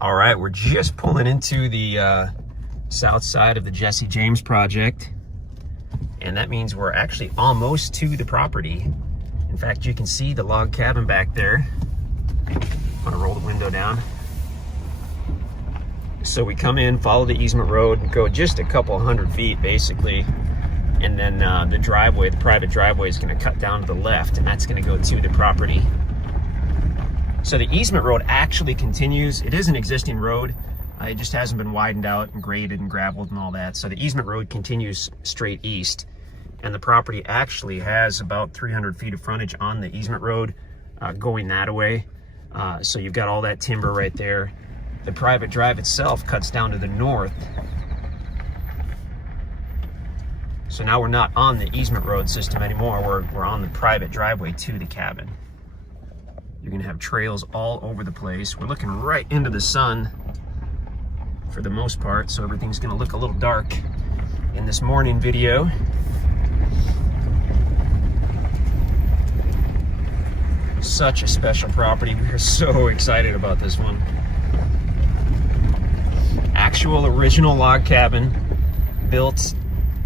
All right, we're just pulling into the south side of the Jesse James project, and that means we're actually almost to the property. In fact, you can see the log cabin back there. I'm gonna roll the window down. So we come in, follow the easement road, and go just a couple hundred feet basically, and then the driveway, the private driveway, is going to cut down to the left, and that's going to go to the property. So the easement road actually continues. It is an existing road. It just hasn't been widened out and graded and graveled and all that. So the easement road continues straight east, and the property actually has about 300 feet of frontage on the easement road going that way. So you've got all that timber right there. The private drive itself cuts down to the north. So now we're not on the easement road system anymore. We're on the private driveway to the cabin. You're gonna have trails all over the place. We're looking right into the sun for the most part, so everything's gonna look a little dark in this morning video. Such a special property. We are so excited about this one. Actual original log cabin, built,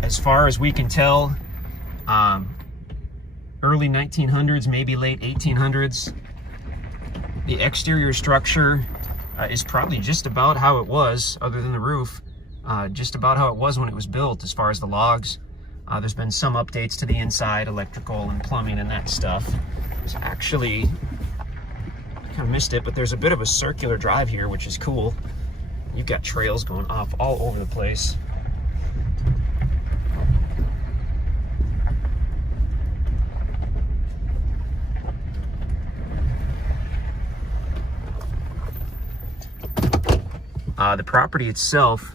as far as we can tell, early 1900s, maybe late 1800s. The exterior structure is probably just about how it was, other than the roof, just about how it was when it was built as far as the logs. There's been some updates to the inside, electrical and plumbing and that stuff. There's actually, I kind of missed it, but there's a bit of a circular drive here, which is cool. You've got trails going off all over the place. The property itself,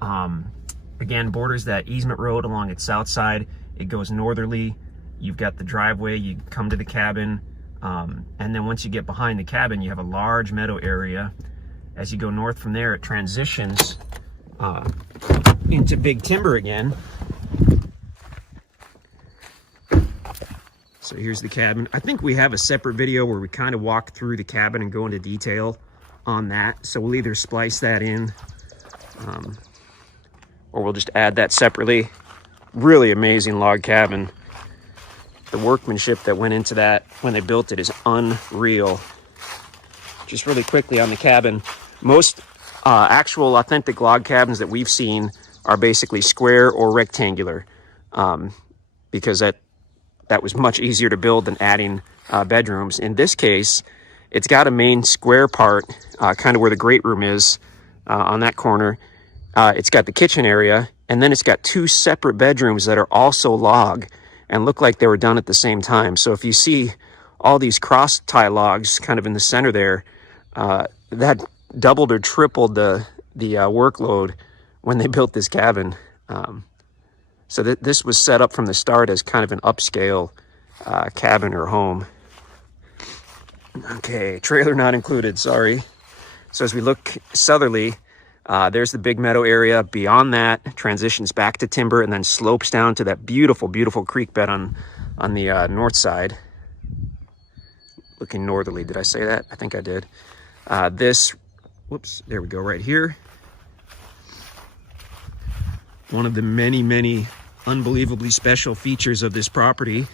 again, borders that easement road along its south side. It goes northerly. You've got the driveway, you come to the cabin, and then once you get behind the cabin, you have a large meadow area. As you go north from there, it transitions into big timber again. So here's the cabin. I think we have a separate video where we kind of walk through the cabin and go into detail on that. So we'll either splice that in or we'll just add that separately. Really amazing log cabin. The workmanship that went into that when they built it is unreal. Just really quickly on the cabin, most actual authentic log cabins that we've seen are basically square or rectangular, because that was much easier to build than adding bedrooms. In this case, it's got a main square part, kind of where the great room is, on that corner. It's got the kitchen area, and then it's got two separate bedrooms that are also log and look like they were done at the same time. So if you see all these cross tie logs kind of in the center there, that doubled or tripled the workload when they built this cabin. So this was set up from the start as kind of an upscale cabin or home. Okay, trailer not included, sorry. So as we look southerly, there's the big meadow area. Beyond that, transitions back to timber and then slopes down to that beautiful, beautiful creek bed on the north side. Looking northerly, did I say that? I think I did. Whoops, there we go, right here. One of the many, many unbelievably special features of this property,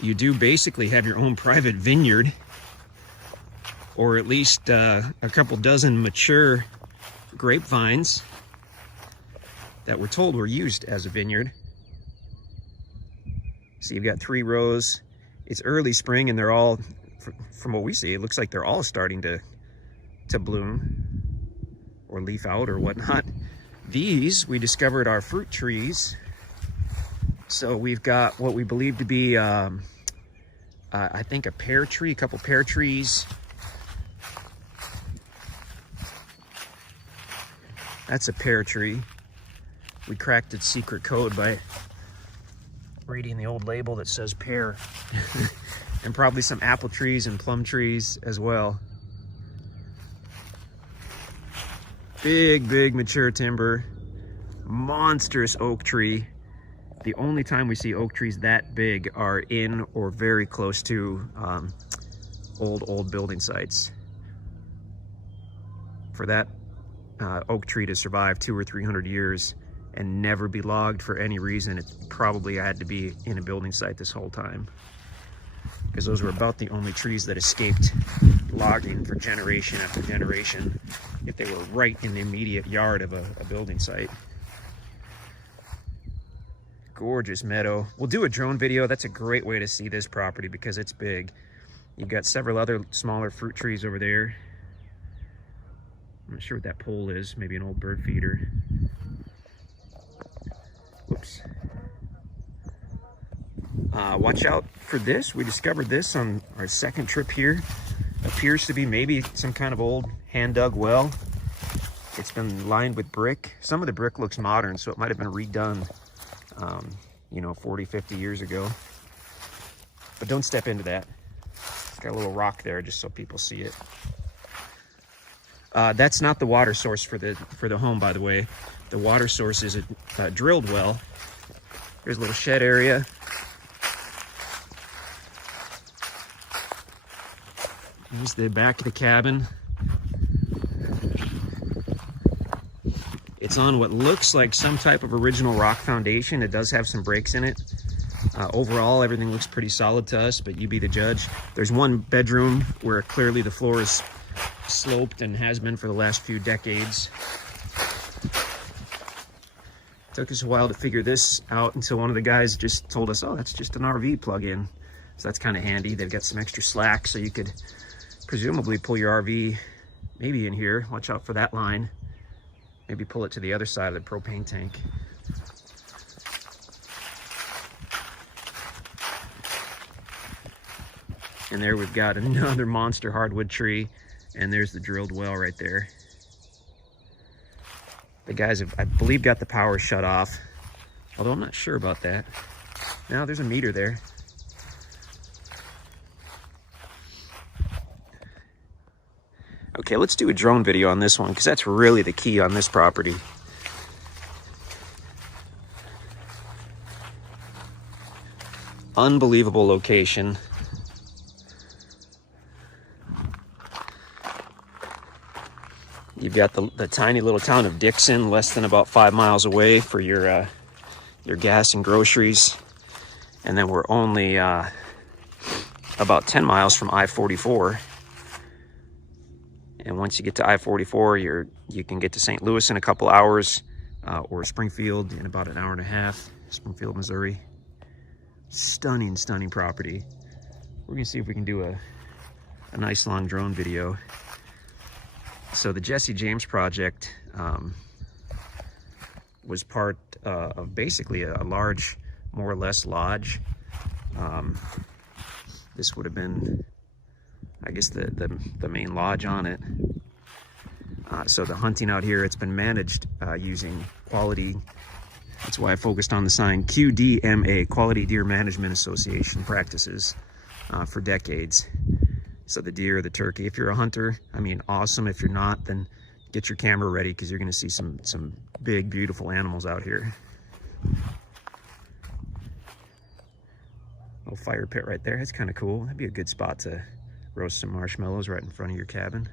you do basically have your own private vineyard, or at least a couple dozen mature grapevines that we're told were used as a vineyard. So you've got 3 rows. It's early spring and they're all, from what we see, it looks like they're all starting to bloom or leaf out or whatnot. These, we discovered, are fruit trees. So we've got what we believe to be, I think, a pear tree, a couple pear trees. That's a pear tree. We cracked its secret code by reading the old label that says pear. And probably some apple trees and plum trees as well. Big, big mature timber. Monstrous oak tree. The only time we see oak trees that big are in or very close to old building sites. for that oak tree to survive 200 or 300 years and never be logged for any reason, it probably had to be in a building site this whole time, because those were about the only trees that escaped logging for generation after generation if they were right in the immediate yard of a building site. Gorgeous meadow. We'll do a drone video. That's a great way to see this property because it's big. You've got several other smaller fruit trees over there. I'm not sure what that pole is. Maybe an old bird feeder. Whoops. Watch out for this. We discovered this on our second trip here. Appears to be maybe some kind of old hand-dug well. It's been lined with brick. Some of the brick looks modern, so it might have been redone, you know, 40, 50 years ago. But don't step into that. It's got a little rock there just so people see it. That's not the water source for the home, by the way. The water source is a drilled well. There's a little shed area. Here's the back of the cabin. It's on what looks like some type of original rock foundation. It does have some breaks in it. Overall, everything looks pretty solid to us, but you be the judge. There's one bedroom where clearly the floor is sloped and has been for the last few decades. Took us a while to figure this out until one of the guys just told us, oh, that's just an RV plug-in. So that's kind of handy. They've got some extra slack so you could presumably pull your RV maybe in here. Watch out for that line. Maybe pull it to the other side of the propane tank. And there we've got another monster hardwood tree, and there's the drilled well right there. The guys have, I believe, got the power shut off, although I'm not sure about that. Now there's a meter there. Okay, let's do a drone video on this one because that's really the key on this property. Unbelievable location. You've got the tiny little town of Dixon, less than about 5 miles away for your gas and groceries. And then we're only about 10 miles from I-44. And once you get to I-44, you can get to St. Louis in a couple hours, or Springfield in about an hour and a half. Springfield, Missouri. Stunning, stunning property. We're gonna see if we can do a nice long drone video. So the Jesse James project was part of basically a large, more or less, lodge. This would have been, I guess, the main lodge on it. So the hunting out here, it's been managed using quality, that's why I focused on the sign, QDMA, Quality Deer Management Association practices for decades. So the deer, the turkey, if you're a hunter, I mean, awesome. If you're not, then get your camera ready because you're gonna see some big, beautiful animals out here. Little fire pit right there, that's kind of cool. That'd be a good spot to roast some marshmallows right in front of your cabin.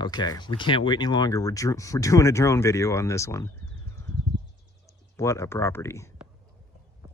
Okay, we can't wait any longer. We're doing a drone video on this one. What a property.